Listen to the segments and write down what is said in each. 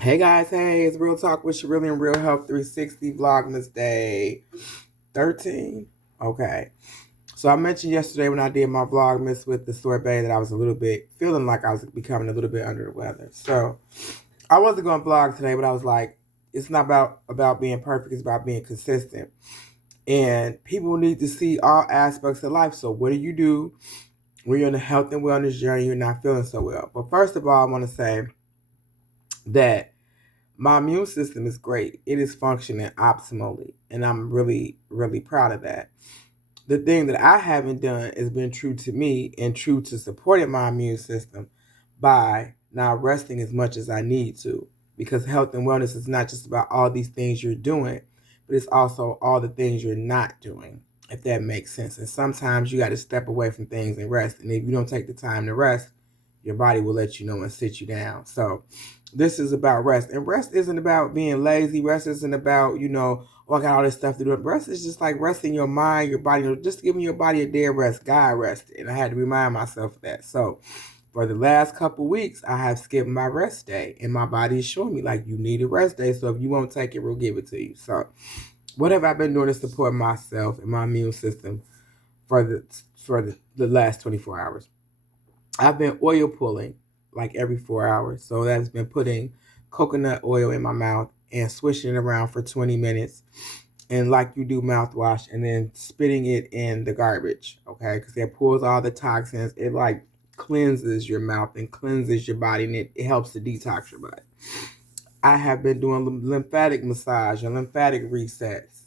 Hey guys, hey, it's Real Talk with Shirley and Real Health 360 Vlogmas Day 13. Okay. So I mentioned yesterday when I did my Vlogmas with the sorbet that I was a little bit feeling like I was becoming a little bit under the weather. So I wasn't going to vlog today, but I was like, it's not about being perfect, it's about being consistent. And people need to see all aspects of life. So what do you do when you're on a health and wellness journey, you're not feeling so well? But first of all, I want to say that my immune system is great. It is functioning optimally, and I'm really, really proud of that. The thing that I haven't done is been true to me and true to supporting my immune system by not resting as much as I need to. Because health and wellness is not just about all these things you're doing, but it's also all the things you're not doing, if that makes sense. And sometimes you got to step away from things and rest. And if you don't take the time to rest, your body will let you know and sit you down. So this is about rest. And rest isn't about being lazy. Rest isn't about, oh, I got all this stuff to do. Rest is just like resting your mind, your body, just giving your body a day of rest. God rested. And I had to remind myself of that. So for the last couple weeks, I have skipped my rest day. And my body is showing me, like, you need a rest day. So if you won't take it, we'll give it to you. So what have I been doing to support myself and my immune system for the last 24 hours? I've been oil pulling like every 4 hours. So that's been putting coconut oil in my mouth and swishing it around for 20 minutes. And like you do mouthwash, and then spitting it in the garbage, okay? Because it pulls all the toxins. It like cleanses your mouth and cleanses your body, and it helps to detox your body. I have been doing lymphatic massage and lymphatic resets.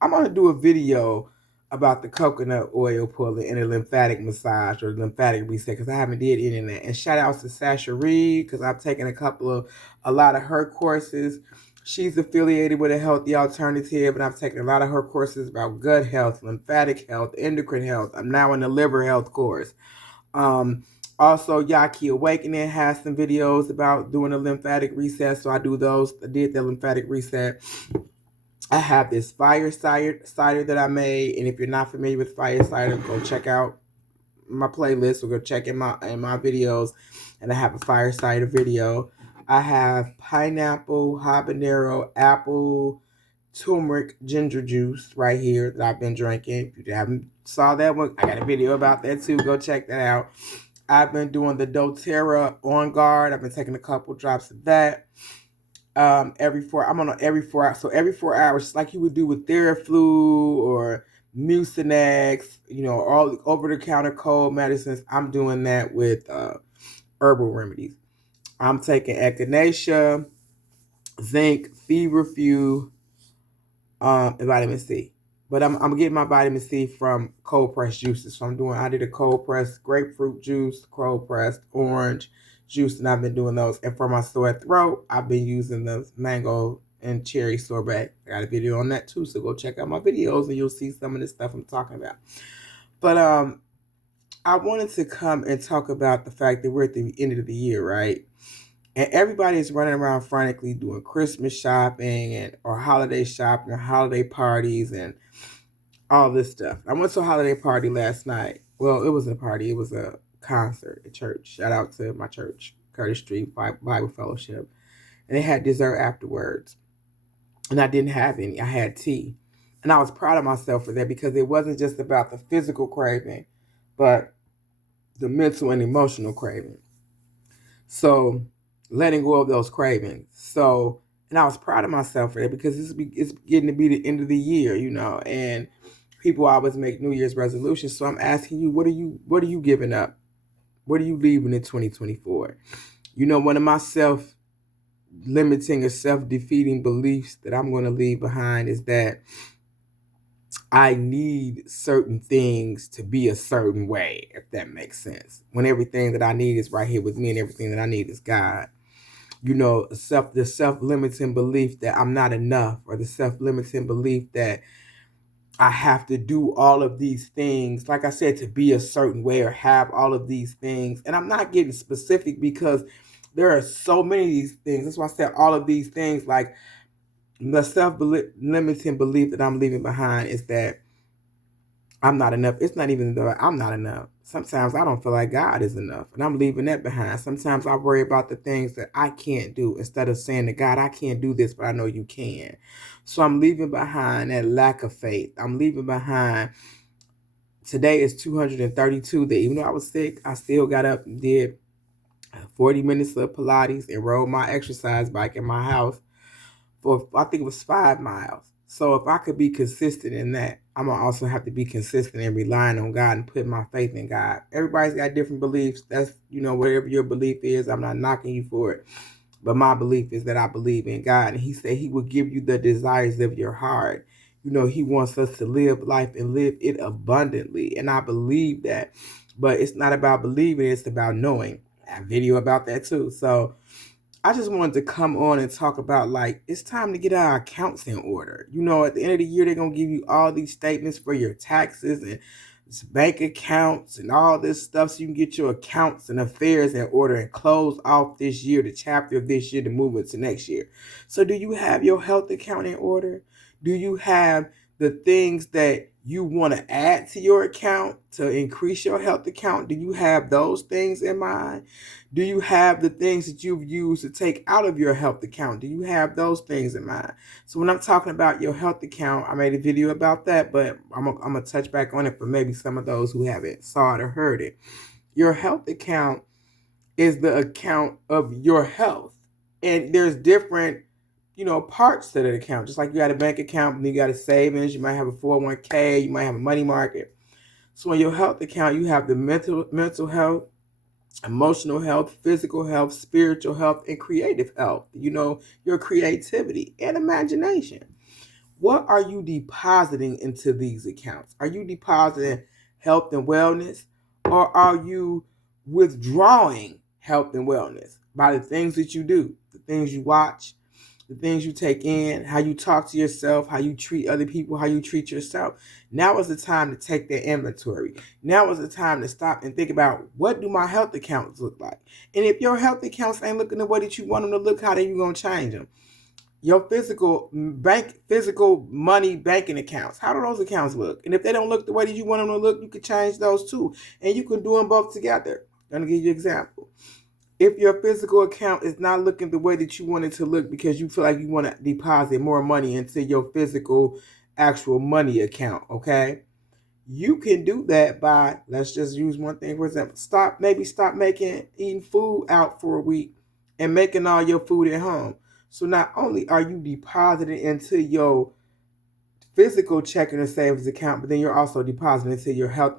I'm going to do a video about the coconut oil pulling and a lymphatic massage or lymphatic reset because I haven't did any of that. And shout out to Sasha Reed because I've taken a lot of her courses. She's affiliated with a healthy alternative, and I've taken a lot of her courses about gut health, lymphatic health, endocrine health. I'm now in the liver health course. Also, Yaki Awakening has some videos about doing a lymphatic reset, so I do those. I did the lymphatic reset. I have this fire cider that I made, and if you're not familiar with fire cider, go check out my playlist or go check in my videos, and I have a fire cider video. I have pineapple, habanero, apple, turmeric, ginger juice right here that I've been drinking. If you haven't saw that one, I got a video about that too. Go check that out. I've been doing the doterra on guard. I've been taking a couple drops of that. I'm on every 4 hours. So every 4 hours, just like you would do with Theraflu or Mucinex, all over-the-counter cold medicines. I'm doing that with herbal remedies. I'm taking echinacea, zinc, feverfew, and vitamin C. But I'm getting my vitamin C from cold pressed juices. So I did a cold pressed grapefruit juice, cold pressed orange juice, and I've been doing those. And for my sore throat, I've been using the mango and cherry sorbet. I got a video on that too, so go check out my videos and you'll see some of the stuff I'm talking about. But I wanted to come and talk about the fact that we're at the end of the year, right? And everybody's running around frantically doing Christmas shopping or holiday shopping or holiday parties and all this stuff. I went to a holiday party last night. Well, it wasn't a party. It was a concert at church. Shout out to my church, Curtis Street Bible Fellowship. And they had dessert afterwards. And I didn't have any. I had tea. And I was proud of myself for that because it wasn't just about the physical craving, but the mental and emotional craving. So letting go of those cravings. And I was proud of myself for that because it's getting to be the end of the year, and people always make New Year's resolutions. So I'm asking you, what are you giving up? What are you leaving in 2024? One of my self-limiting or self-defeating beliefs that I'm going to leave behind is that I need certain things to be a certain way, if that makes sense. When everything that I need is right here with me and everything that I need is God. The self-limiting belief that I'm not enough, or the self-limiting belief that I have to do all of these things, like I said, to be a certain way or have all of these things. And I'm not getting specific because there are so many of these things. That's why I said all of these things. Like the self-limiting belief that I'm leaving behind is that I'm not enough. It's not even that I'm not enough. sometimes I don't feel like God is enough, and I'm leaving that behind. Sometimes I worry about the things that I can't do instead of saying to God, I can't do this, but I know you can. So I'm leaving behind that lack of faith. I'm leaving behind, today is 232 that even though I was sick, I still got up and did 40 minutes of Pilates and rode my exercise bike in my house for, I think it was 5 miles. So if I could be consistent in that, I'm going to also have to be consistent in relying on God and putting my faith in God. Everybody's got different beliefs. That's, whatever your belief is, I'm not knocking you for it. But my belief is that I believe in God. And he said he will give you the desires of your heart. He wants us to live life and live it abundantly. And I believe that. But it's not about believing, it's about knowing. I have a video about that too. So I just wanted to come on and talk about, like, it's time to get our accounts in order. At the end of the year, they're going to give you all these statements for your taxes and bank accounts and all this stuff so you can get your accounts and affairs in order and close off this year, the chapter of this year, to move into next year. So do you have your health account in order? Do you have the things that you want to add to your account to increase your health account? Do you have those things in mind? Do you have the things that you've used to take out of your health account? Do you have those things in mind? So when I'm talking about your health account, I made a video about that, but I'm going to touch back on it for maybe some of those who haven't saw it or heard it. Your health account is the account of your health. And there's different parts to that account. Just like you got a bank account, and you got a savings, you might have a 401k, you might have a money market. So in your health account, you have the mental health, emotional health, physical health, spiritual health, and creative health. Your creativity and imagination. What are you depositing into these accounts? Are you depositing health and wellness, or are you withdrawing health and wellness by the things that you do, the things you watch, the things you take in, how you talk to yourself, how you treat other people, how you treat yourself? Now is the time to take that inventory. Now is the time to stop and think about, what do my health accounts look like? And if your health accounts ain't looking the way that you want them to look, how are you going to change them? Your physical money banking accounts, how do those accounts look? And if they don't look the way that you want them to look, you can change those too. And you can do them both together. I'm going to give you an example. If your physical account is not looking the way that you want it to look because you feel like you want to deposit more money into your physical actual money account, okay? You can do that by, let's just use one thing for example. Stop eating food out for a week and making all your food at home. So not only are you depositing into your physical checking and savings account, but then you're also depositing into your health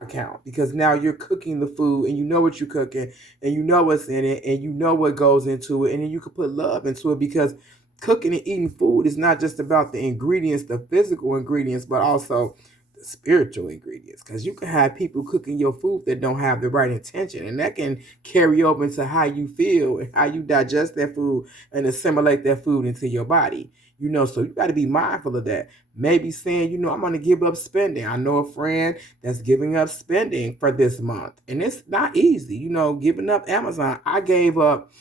account, because now you're cooking the food and you know what you're cooking and you know what's in it and you know what goes into it, and then you can put love into it, because cooking and eating food is not just about the ingredients, the physical ingredients, but also the spiritual ingredients, because you can have people cooking your food that don't have the right intention, and that can carry over into how you feel and how you digest that food and assimilate that food into your body. So you got to be mindful of that. Maybe saying, I'm going to give up spending. I know a friend that's giving up spending for this month, and it's not easy, giving up Amazon. I gave up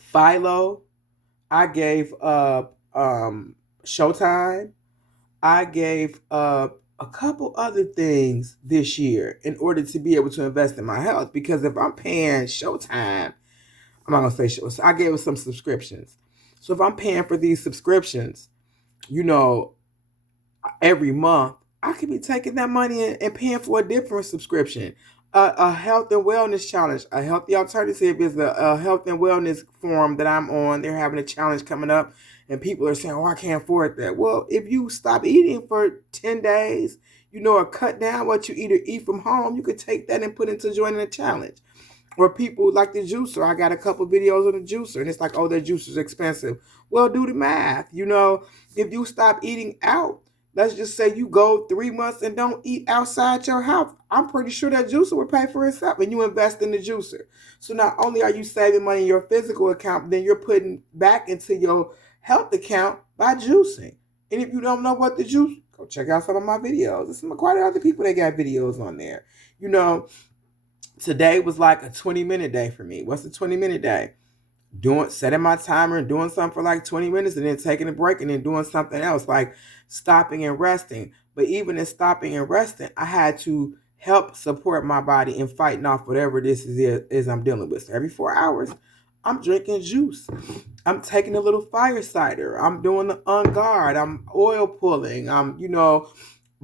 Philo. I gave up Showtime. I gave up a couple other things this year in order to be able to invest in my health, because if I'm paying Showtime, I'm not going to say show. So I gave us some subscriptions. So if I'm paying for these subscriptions, every month, I could be taking that money and paying for a different subscription. A health and wellness challenge. A healthy alternative is a health and wellness forum that I'm on. They're having a challenge coming up, and people are saying, I can't afford that. Well, if you stop eating for 10 days, or cut down what you eat from home, you could take that and put into joining a challenge. Or people like the juicer. I got a couple videos on the juicer, and it's like, that juicer's expensive. Well, do the math. If you stop eating out, let's just say you go 3 months and don't eat outside your house, I'm pretty sure that juicer will pay for itself, and you invest in the juicer. So not only are you saving money in your physical account, but then you're putting back into your health account by juicing. And if you don't know what to juice, go check out some of my videos. There's quite a lot of other people that got videos on there. Today was like a 20-minute day for me. What's a 20-minute day? Setting my timer and doing something for like 20 minutes and then taking a break and then doing something else, like stopping and resting. But even in stopping and resting, I had to help support my body in fighting off whatever this is I'm dealing with. So every 4 hours, I'm drinking juice. I'm taking a little fire cider. I'm doing the on guard. I'm oil pulling. I'm,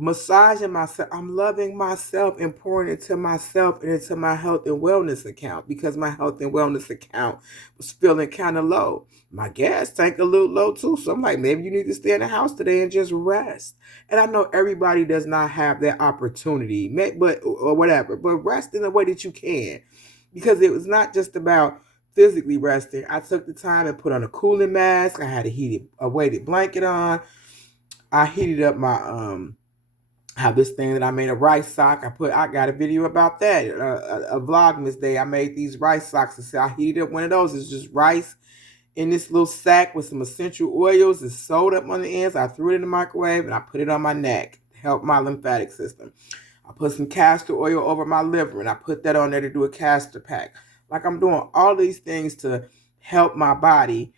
massaging myself. I'm loving myself and pouring into myself and into my health and wellness account, because my health and wellness account was feeling kind of low. My gas tank a little low too. So I'm like, maybe you need to stay in the house today and just rest. And I know everybody does not have that opportunity, but or whatever, but rest in the way that you can, because it was not just about physically resting. I took the time and put on a cooling mask. I had a weighted blanket on. I heated up my have this thing that I made, a rice sock. I got a video about that. A Vlogmas day. I made these rice socks. So I heated up one of those. It's just rice in this little sack with some essential oils. It's sewed up on the ends. I threw it in the microwave and I put it on my neck to help my lymphatic system. I put some castor oil over my liver and I put that on there to do a castor pack. Like, I'm doing all these things to help my body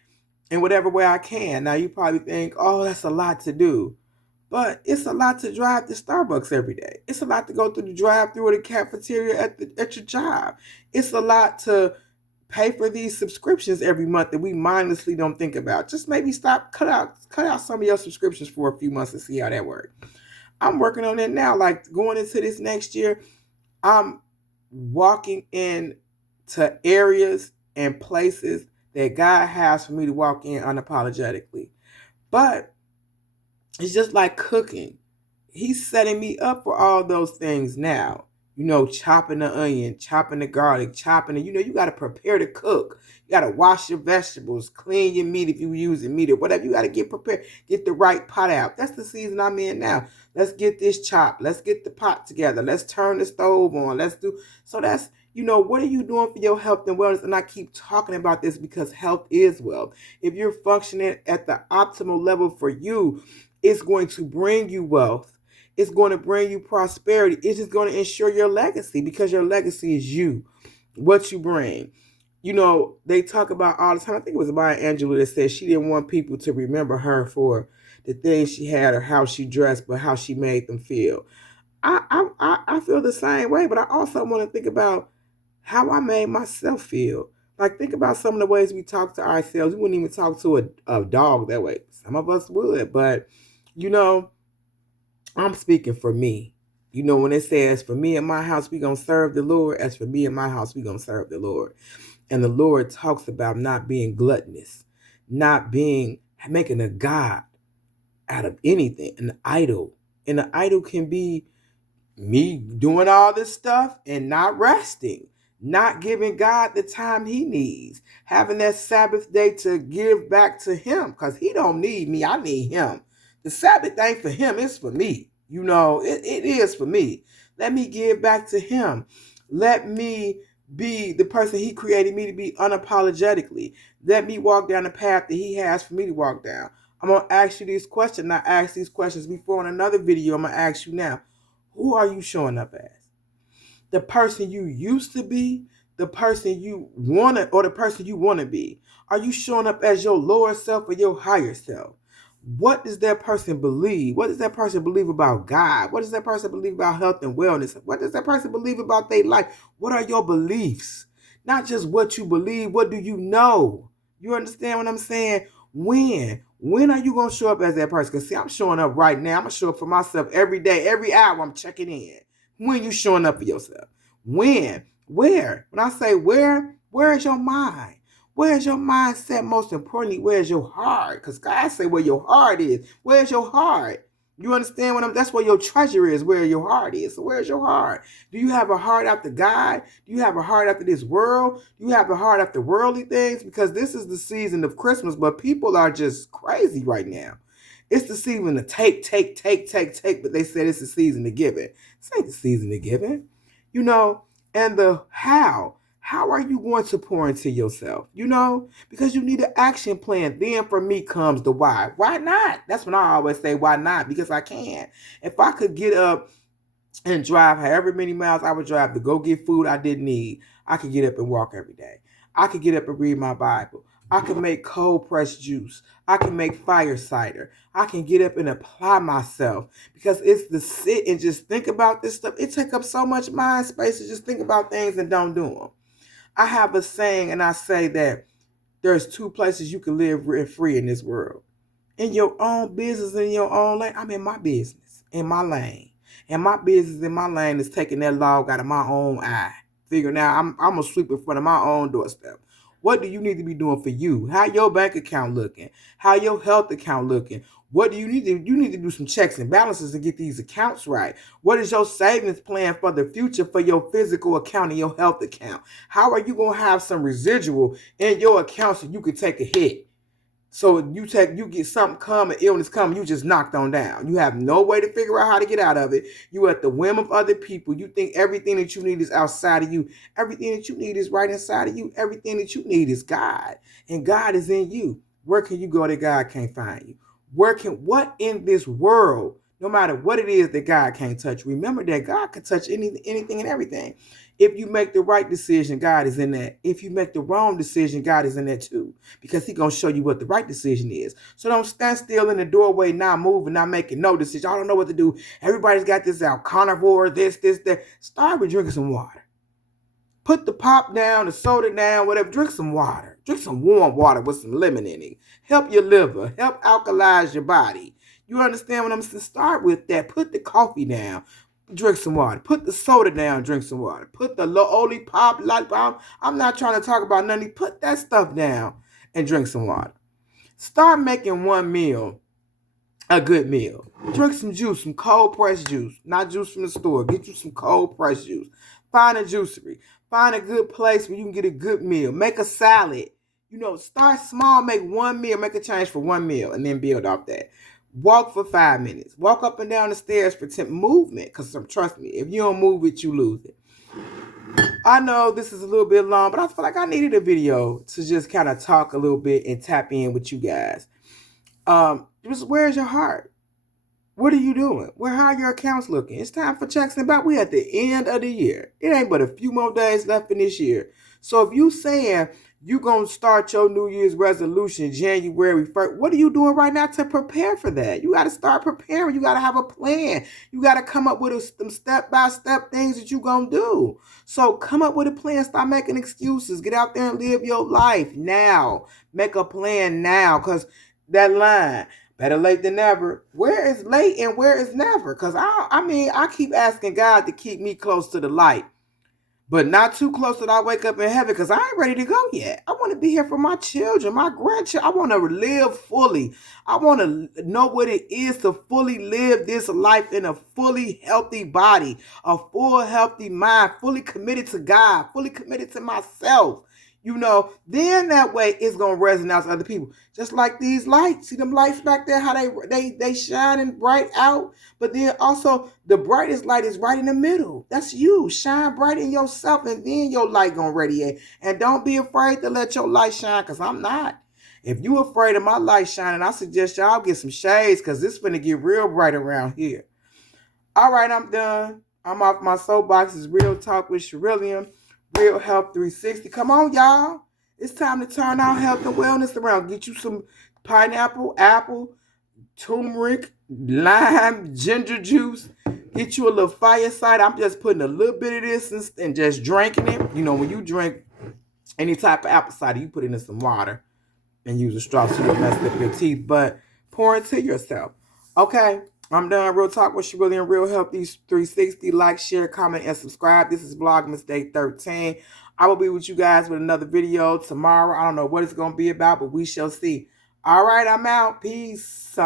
in whatever way I can. Now you probably think, oh, that's a lot to do. But it's a lot to drive to Starbucks every day. It's a lot to go through the drive-through or the cafeteria at your job. It's a lot to pay for these subscriptions every month that we mindlessly don't think about. Just maybe cut out some of your subscriptions for a few months and see how that works. I'm working on it now. Like, going into this next year, I'm walking into areas and places that God has for me to walk in unapologetically. But it's just like cooking. He's setting me up for all those things now. Chopping the onion, chopping the garlic, chopping it. You got to prepare to cook. You got to wash your vegetables, clean your meat if you're using meat or whatever. You got to get prepared, get the right pot out. That's the season I'm in now. Let's get this chopped. Let's get the pot together. Let's turn the stove on. So that's, what are you doing for your health and wellness? And I keep talking about this because health is wealth. If you're functioning at the optimal level for you, it's going to bring you wealth. It's going to bring you prosperity. It's just going to ensure your legacy, because your legacy is you, what you bring. They talk about all the time. I think it was Maya Angelou that said she didn't want people to remember her for the things she had or how she dressed, but how she made them feel. I feel the same way, but I also want to think about how I made myself feel. Like, think about some of the ways we talk to ourselves. We wouldn't even talk to a dog that way. Some of us would, but I'm speaking for me. When it says, for me and my house, we going to serve the Lord. As for me and my house, we going to serve the Lord. And the Lord talks about not being gluttonous, making a God out of anything, an idol. And an idol can be me doing all this stuff and not resting, not giving God the time he needs, having that Sabbath day to give back to him, because he don't need me. I need him. The Sabbath ain't for him. It's for me. It is for me. Let me give back to him. Let me be the person he created me to be unapologetically. Let me walk down the path that he has for me to walk down. I'm going to ask you these questions. I asked these questions before in another video. I'm going to ask you now. Who are you showing up as? The person you used to be, the person you want to, or the person you want to be? Are you showing up as your lower self or your higher self? What does that person believe? What does that person believe about God? What does that person believe about health and wellness? What does that person believe about their life? What are your beliefs? Not just what you believe. What do you know? You understand what I'm saying? When are you going to show up as that person? Because see, I'm showing up right now. I'm going to show up for myself every day, every hour. I'm checking in. When you showing up for yourself? When? Where? When I say where is your mind? Where's your mindset? Most importantly, where's your heart? Because God say where your heart is. Where's your heart? You understand that's where your treasure is, where your heart is. So where's your heart? Do you have a heart after God? Do you have a heart after this world? Do you have a heart after worldly things? Because this is the season of Christmas, but people are just crazy right now. It's the season to take, but they said it's the season to give it. This ain't the season to give it. And the how. How are you going to pour into yourself? Because you need an action plan. Then for me comes the why. Why not? That's when I always say, why not? Because I can. If I could get up and drive however many miles I would drive to go get food I didn't need, I could get up and walk every day. I could get up and read my Bible. I can make cold pressed juice. I can make fire cider. I can get up and apply myself because it's the sit and just think about this stuff. It take up so much mind space to just think about things and don't do them. I have a saying and I say that there's two places you can live free in this world. In your own business, in your own lane. I'm in my business, in my lane. And my business in my lane is taking that log out of my own eye. Figuring out I'm going to sweep in front of my own doorstep. What do you need to be doing for you? How your bank account looking? How your health account looking? What do you need to? You need to do some checks and balances to get these accounts right. What is your savings plan for the future for your physical account and your health account? How are you going to have some residual in your account so you can take a hit? So you get something come, an illness come, you just knocked on down. You have no way to figure out how to get out of it. You at the whim of other people. You think everything that you need is outside of you. Everything that you need is right inside of you. Everything that you need is God. And God is in you. Where can you go that God can't find you? What in this world, no matter what it is that God can't touch, remember that God can touch anything and everything. If you make the right decision, God is in that. If you make the wrong decision, God is in that too. Because he's going to show you what the right decision is. So don't stand still in the doorway, not moving, not making no decision. I don't know what to do. Everybody's got this out, carnivore, this, that. Start with drinking some water. Put the pop down, the soda down, whatever. Drink some water. Drink some warm water with some lemon in it. Help your liver. Help alkalize your body. You understand what I'm saying? Start with that. Put the coffee down. Drink some water. Put the soda down. Drink some water. Put the Oli Pop, Lollipop. I'm not trying to talk about nothing. Put that stuff down and drink some water. Start making one meal a good meal. Drink some juice, some cold pressed juice. Not juice from the store. Get you some cold pressed juice. Find a juicery. Find a good place where you can get a good meal. Make a salad. Start small. Make one meal. Make a change for one meal and then build off that. Walk for 5 minutes. Walk up and down the stairs for 10 movement. Because trust me, if you don't move it, you lose it. I know this is a little bit long, but I feel like I needed a video to just kind of talk a little bit and tap in with you guys. Where's your heart? What are you doing? How are your accounts looking? It's time for checks and balances. We at the end of the year. It ain't but a few more days left in this year. So if you saying you going to start your New Year's resolution January 1st, what are you doing right now to prepare for that? You got to start preparing. You got to have a plan. You got to come up with some step-by-step things that you going to do. So come up with a plan. Stop making excuses. Get out there and live your life now. Make a plan now, because that line, better late than never. Where is late and where is never? Because I keep asking God to keep me close to the light, but not too close that I wake up in heaven, because I ain't ready to go yet. I want to be here for my children, my grandchildren. I want to live fully. I want to know what it is to fully live this life in a fully healthy body, a full healthy mind, fully committed to God, fully committed to myself. Then that way it's going to resonate to other people. Just like these lights. See them lights back there, how they shining bright out. But then also the brightest light is right in the middle. That's you. Shine bright in yourself, and then your light going to radiate. And don't be afraid to let your light shine, because I'm not. If you afraid of my light shining, I suggest y'all get some shades, because it's going to get real bright around here. All right, I'm done. I'm off my soapbox. It's Real Talk with Sherillian. Real Health 360. Come on, y'all. It's time to turn our health and wellness around. Get you some pineapple, apple, turmeric, lime, ginger juice. Get you a little fire cider. I'm just putting a little bit of this and just drinking it. When you drink any type of apple cider, you put it in some water and use a straw so you don't mess up your teeth. But pour it to yourself. Okay. I'm done. Real Talk with Sherillian, Real Health 360. Like, share, comment, and subscribe. This is Vlogmas Day 13. I will be with you guys with another video tomorrow. I don't know what it's going to be about, but we shall see. All right, I'm out. Peace.